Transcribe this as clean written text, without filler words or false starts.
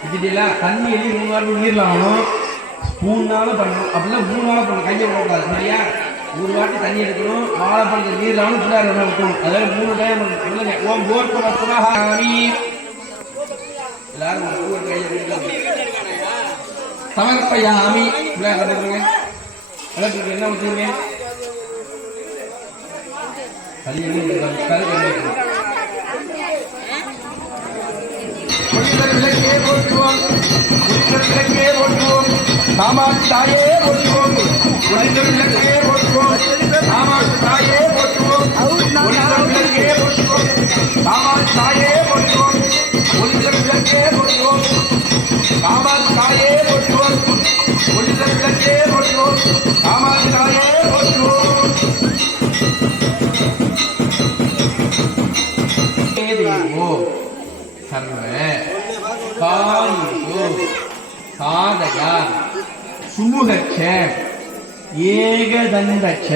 வச்சுட்டீங்களா? தண்ணி எழுதி 3 வாரத்துக்கு நீர்ல ஆகணும். ஸ்பூன்னால பண்ணணும். அப்படிலாம் 3 நாள் பண்ணணும். கையை விடக்கூடாது. சரியா? 3 வாட்டி தண்ணி எடுக்கணும். வாழைப்பழத்தை நீர்ல ஆகணும். பிள்ளையார் என்ன விட்டணும். அதாவது 3 டைம் சொல்லுங்க. ஓம் கோர்புர சுரஹாமி. எல்லாரும் ஒவ்வொரு கையை சமர்ப்பயாமி. பிள்ளையார் கட்டுங்க. விளக்குக்கு என்ன ஊற்றுங்க? விளக்கே போற்றுவோம், விளக்கே போற்றுவோம், காமாட்சி தாயே போற்றுவோம், விளக்கே போற்றுவோம், காமாட்சி தாயே போற்றுவோம், விளக்கே போற்றுவோம், காமாட்சி தாயே போற்றுவோம், விளக்கே போற்றுவோம், காமாட்சி தாயே போற்றுவோம், விளக்கே போற்றுவோம், காமாட்சி தாயே போற்றுவோம். சர்வ காரியோ சாதயா சுமுகச்ச ஏகதந்தச்ச